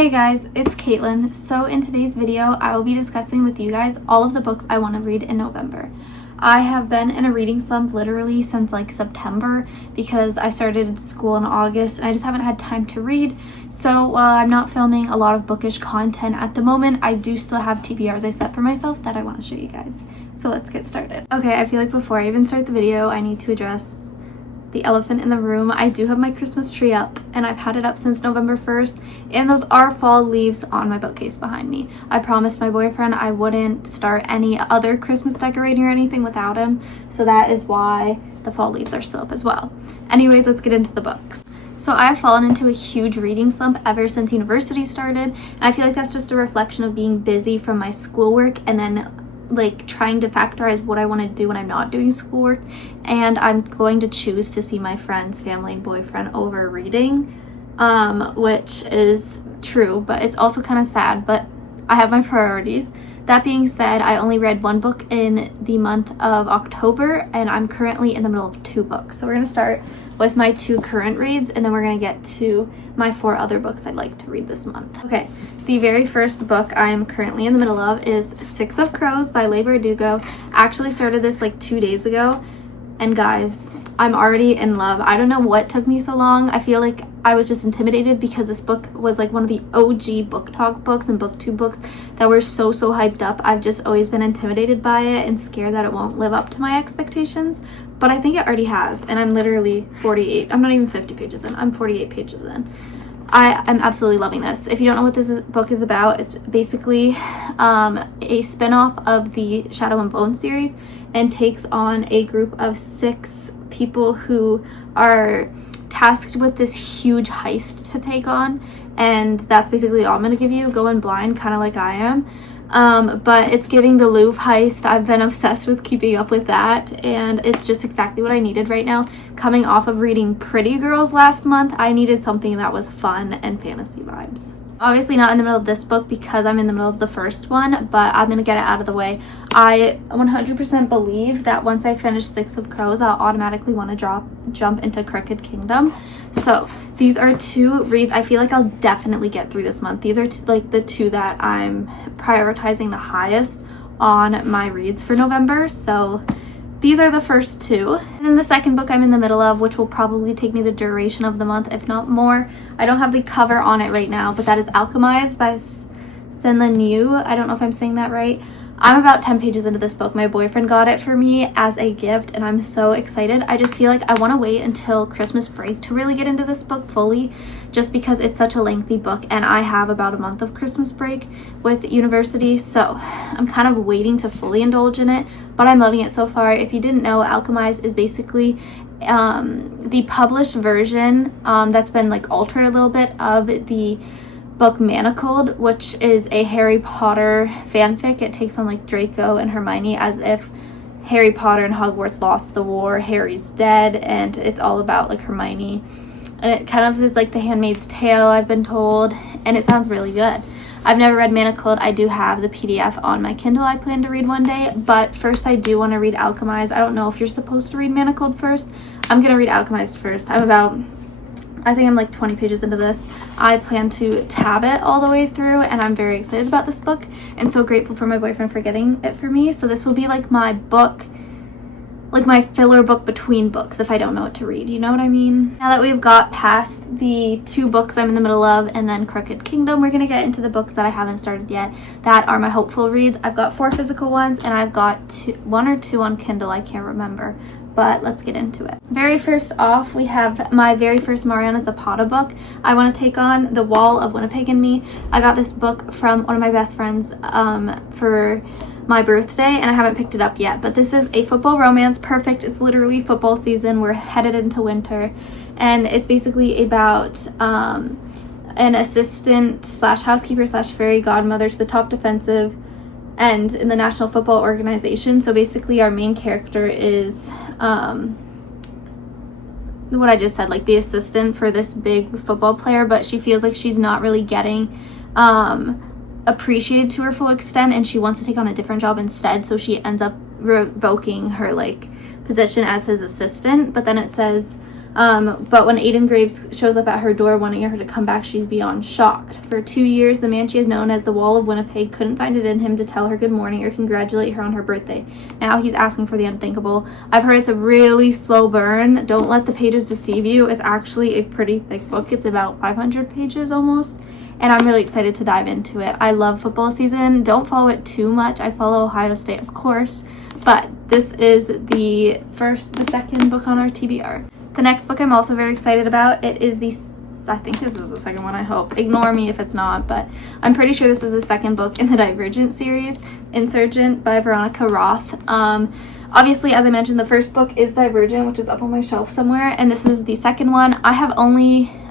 Hey guys, it's Caitlin. So in today's video, I will be discussing with you guys all of the books I want to read in November. I have been in a reading slump literally since like September because I started school in August and I just haven't had time to read. So while I'm not filming a lot of bookish content at the moment, I do still have TBRs I set for myself that I want to show you guys. So let's get started. Okay, I feel like before I even start the video, I need to address the elephant in the room. I do have my Christmas tree up and I've had it up since November 1st, and those are fall leaves on my bookcase behind me. I promised my boyfriend I wouldn't start any other Christmas decorating or anything without him, so that is why the fall leaves are still up as well. Anyways, let's get into the books. So I've fallen into a huge reading slump ever since university started, and I feel like that's just a reflection of being busy from my schoolwork and then like trying to factorize what I want to do when I'm not doing schoolwork, and I'm going to choose to see my friends, family, and boyfriend over reading, which is true, but it's also kind of sad, but I have my priorities. That being said, I only read one book in the month of October, and I'm currently in the middle of 2 books. So we're going to start with my 2 current reads, and then we're going to get to my 4 other books I'd like to read this month. Okay, the very first book I am currently in the middle of is Six of Crows by Leigh Bardugo. I actually started this like 2 days ago, and guys, I'm already in love. I don't know what took me so long. I feel like I was just intimidated because this book was like one of the OG Book Talk books and BookTube books that were so hyped up. I've just always been intimidated by it and scared that it won't live up to my expectations, but I think it already has, and I'm literally 48. I'm not even 50 pages in. I'm 48 pages in. I am absolutely loving this. If you don't know what this book is about, it's basically a spin-off of the Shadow and Bone series, and takes on a group of 6 people who are tasked with this huge heist to take on, and that's basically all I'm going to give you. Go in blind, kind of like I am. But it's giving the Louvre heist. I've been obsessed with keeping up with that, and it's just exactly what I needed right now. Coming off of reading Pretty Girls last month, I needed something that was fun and fantasy vibes. Obviously not in the middle of this book because I'm in the middle of the first one, but I'm going to get it out of the way. I 100% believe that once I finish Six of Crows, I'll automatically want to jump into Crooked Kingdom. So these are 2 reads I feel like I'll definitely get through this month. These are like the 2 that I'm prioritizing the highest on my reads for November. So these are the first 2. And then the second book I'm in the middle of, which will probably take me the duration of the month, if not more. I don't have the cover on it right now, but that is Alchemized by Senlin Yu. I don't know if I'm saying that right. I'm about 10 pages into this book. My boyfriend got it for me as a gift, and I'm so excited. I just feel like I want to wait until Christmas break to really get into this book fully, just because it's such a lengthy book, and I have about a month of Christmas break with university, so I'm kind of waiting to fully indulge in it, but I'm loving it so far. If you didn't know, Alchemized is basically the published version that's been like altered a little bit of the book Manacled, which is a Harry Potter fanfic. It takes on like Draco and Hermione as if Harry Potter and Hogwarts lost the war, Harry's dead, and it's all about like Hermione. And it kind of is like The Handmaid's Tale, I've been told, and it sounds really good. I've never read Manacled. I do have the PDF on my Kindle I plan to read one day, but first I do want to read Alchemized. I don't know if you're supposed to read Manacled first. I'm going to read Alchemized first. I think I'm like 20 pages into this. I plan to tab it all the way through, and I'm very excited about this book and so grateful for my boyfriend for getting it for me. So this will be like my book, like my filler book between books if I don't know what to read, you know what I mean? Now that we've got past the 2 books I'm in the middle of and then Crooked Kingdom, we're gonna get into the books that I haven't started yet that are my hopeful reads. I've got 4 physical ones, and I've got 1 or 2 on Kindle, I can't remember, but let's get into it. Very first off, we have my very first Mariana Zapata book. I want to take on The Wall of Winnipeg and Me. I got this book from one of my best friends for my birthday, and I haven't picked it up yet, but this is a football romance. Perfect. It's literally football season. We're headed into winter, and it's basically about an assistant slash housekeeper slash fairy godmother to the top defensive end in the National Football Organization. So basically our main character is what I just said, like the assistant for this big football player, but she feels like she's not really getting appreciated to her full extent, and she wants to take on a different job instead, so she ends up revoking her like position as his assistant. But then it says But when Aiden Graves shows up at her door wanting her to come back, she's beyond shocked. For 2 years, the man she has known as the Wall of Winnipeg couldn't find it in him to tell her good morning or congratulate her on her birthday. Now he's asking for the unthinkable. I've heard it's a really slow burn. Don't let the pages deceive you. It's actually a pretty thick book. It's about 500 pages almost. And I'm really excited to dive into it. I love football season. Don't follow it too much. I follow Ohio State, of course. But this is the second book on our TBR. The next book I'm also very excited about. It is I think this is the second one, I hope. Ignore me if it's not, but I'm pretty sure this is the second book in the Divergent series, Insurgent by Veronica Roth. Obviously, as I mentioned, the first book is Divergent, which is up on my shelf somewhere, and this is the second one.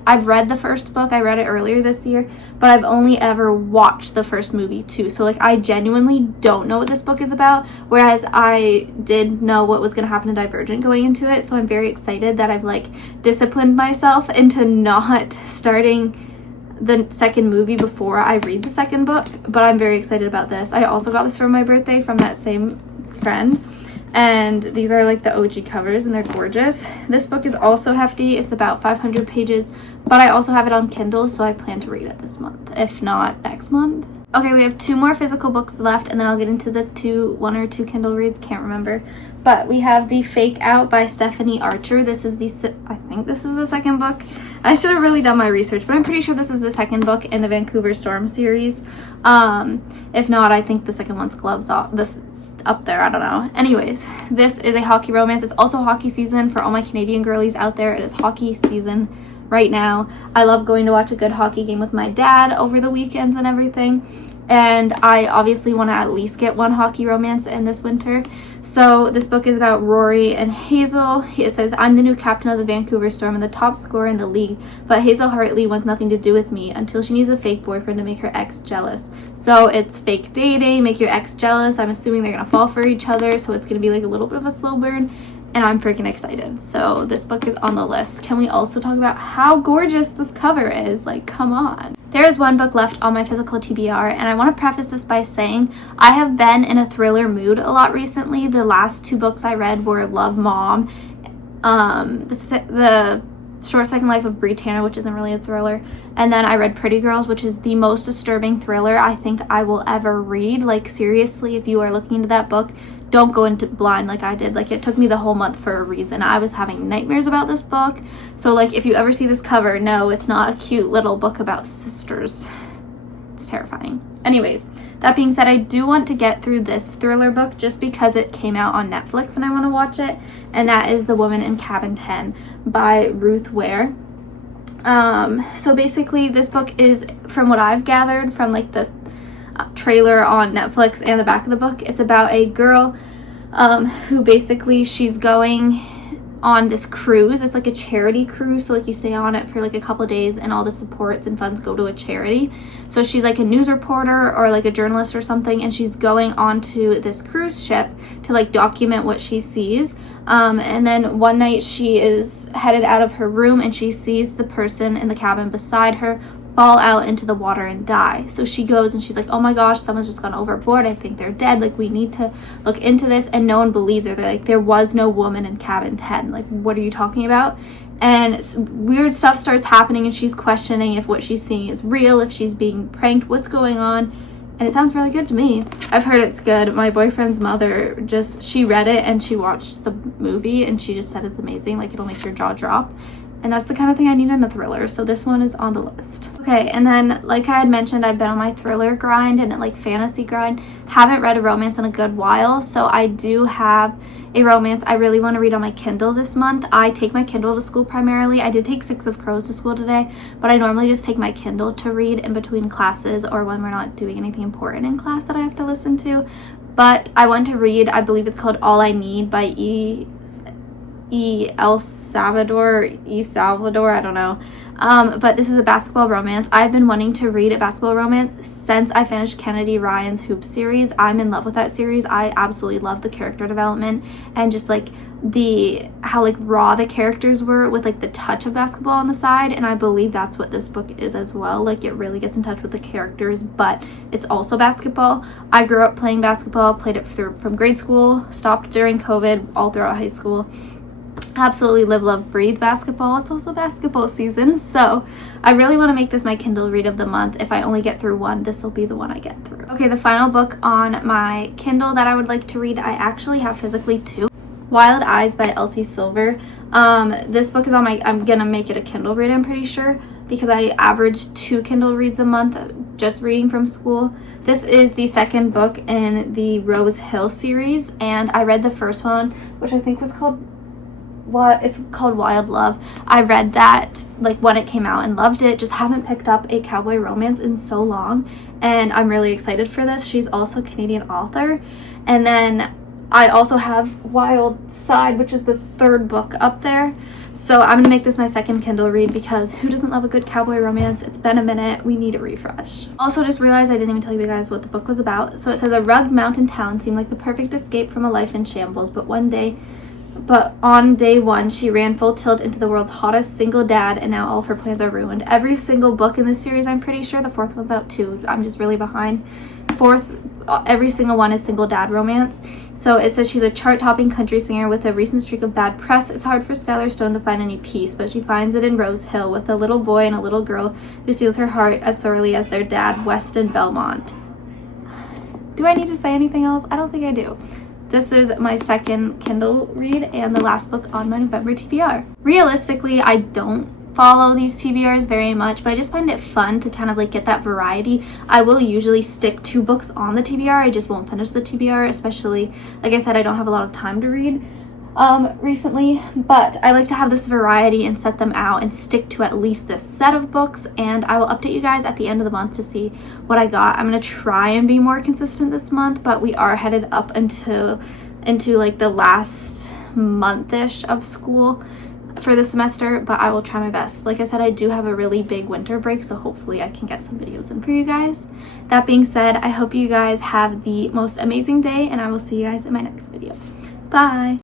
I've read the first book, I read it earlier this year, but I've only ever watched the first movie too. So I genuinely don't know what this book is about, whereas I did know what was going to happen in Divergent going into it. So I'm very excited that I've disciplined myself into not starting the second movie before I read the second book, but I'm very excited about this. I also got this for my birthday from that same friend. And these are the OG covers and they're gorgeous. This book is also hefty. It's about 500 pages, but I also have it on Kindle, so I plan to read it this month, if not next month. Okay, we have 2 more physical books left, and then I'll get into the 1 or 2 Kindle reads, can't remember. But we have The Fake Out by Stephanie Archer. This is I think this is the second book. I should have really done my research, but I'm pretty sure this is the second book in the Vancouver Storm series. If not, I think the second one's Gloves Off. Up there, I don't know. Anyways, this is a hockey romance. It's also hockey season for all my Canadian girlies out there. It is hockey season right now. I love going to watch a good hockey game with my dad over the weekends and everything. And I obviously want to at least get 1 hockey romance in this winter. So this book is about Rory and Hazel. It says, I'm the new captain of the Vancouver Storm and the top scorer in the league, but Hazel Hartley wants nothing to do with me until she needs a fake boyfriend to make her ex jealous. So it's fake dating, make your ex jealous. I'm assuming they're going to fall for each other, so it's going to be a little bit of a slow burn. And I'm freaking excited. So this book is on the list. Can we also talk about how gorgeous this cover is? Come on. There is 1 book left on my physical TBR, and I want to preface this by saying I have been in a thriller mood a lot recently. The last 2 books I read were Love Mom, the Short Second Life of Brie Tanner, which isn't really a thriller, and then I read Pretty Girls, which is the most disturbing thriller I think I will ever read. Seriously, if you are looking into that book, don't go into blind like I did. It took me the whole month for a reason. I was having nightmares about this book. So if you ever see this cover, no, it's not a cute little book about sisters. It's terrifying. Anyways, that being said, I do want to get through this thriller book just because it came out on Netflix and I want to watch it. And that is The Woman in Cabin 10 by Ruth Ware. So basically this book is, from what I've gathered from the trailer on Netflix and the back of the book, it's about a girl who basically she's going on this cruise. It's a charity cruise, so you stay on it for a couple of days and all the supports and funds go to a charity. So she's a news reporter or a journalist or something, and she's going onto this cruise ship to document what she sees. And then one night she is headed out of her room and she sees the person in the cabin beside her fall out into the water and die. So she goes and she's oh my gosh, someone's just gone overboard. I think they're dead. We need to look into this. And no one believes her. They're there was no woman in cabin 10. What are you talking about? And weird stuff starts happening and she's questioning if what she's seeing is real, if she's being pranked, what's going on. And it sounds really good to me. I've heard it's good. My boyfriend's mother she read it and she watched the movie and she just said it's amazing. It'll make your jaw drop. And that's the kind of thing I need in a thriller, so this one is on the list. Okay, and then I had mentioned, I've been on my thriller grind and fantasy grind. Haven't read a romance in a good while, so I do have a romance I really want to read on my Kindle this month. I take my Kindle to school primarily. I did take Six of Crows to school today, but I normally just take my Kindle to read in between classes or when we're not doing anything important in class that I have to listen to. But I want to read, I believe it's called All I Need by El Salvador, I don't know. But this is a basketball romance. I've been wanting to read a basketball romance since I finished Kennedy Ryan's Hoop series. I'm in love with that series. I absolutely love the character development and just how raw the characters were with the touch of basketball on the side, and I believe that's what this book is as well. It really gets in touch with the characters, but it's also basketball. I grew up playing basketball, played it from grade school, stopped during COVID, all throughout high school. absolutely live, love, breathe basketball. It's also basketball season, so I really want to make this my Kindle read of the month. If I only get through one, this will be the one I get through. Okay, the final book on my Kindle that I would like to read, I actually have physically two. Wild Eyes by Elsie Silver. This book is on my, I'm gonna make it a Kindle read, I'm pretty sure, because I average 2 Kindle reads a month just reading from school. This is the second book in the Rose Hill series, and I read the first one, which I think was called, it's called Wild Love. I read that like when it came out and loved it. Just haven't picked up a cowboy romance in so long, and I'm really excited for this. She's also a Canadian author. And then I also have Wild Side, which is the third book up there. So I'm gonna make this my second Kindle read because who doesn't love a good cowboy romance? It's been a minute, we need a refresh. Also just realized I didn't even tell you guys what the book was about. So it says, a rugged mountain town seemed like the perfect escape from a life in shambles, but on day one, she ran full tilt into the world's hottest single dad, and now all of her plans are ruined. Every single book in this series, I'm pretty sure, the fourth one's out too, I'm just really behind. Every single one is single dad romance. So it says she's a chart-topping country singer with a recent streak of bad press. It's hard for Skylar Stone to find any peace, but she finds it in Rose Hill with a little boy and a little girl who steals her heart as thoroughly as their dad, Weston Belmont. Do I need to say anything else? I don't think I do. This is my second Kindle read and the last book on my November TBR. Realistically, I don't follow these TBRs very much, but I just find it fun to kind of like get that variety. I will usually stick to books on the TBR. I just won't finish the TBR, especially, like I said, I don't have a lot of time to read recently, but I like to have this variety and set them out and stick to at least this set of books, and I will update you guys at the end of the month to see what I got. I'm gonna try and be more consistent this month, but we are headed up into like the last month-ish of school for the semester, but I will try my best. Like I said, I do have a really big winter break, so hopefully I can get some videos in for you guys. That being said, I hope you guys have the most amazing day, and I will see you guys in my next video. Bye!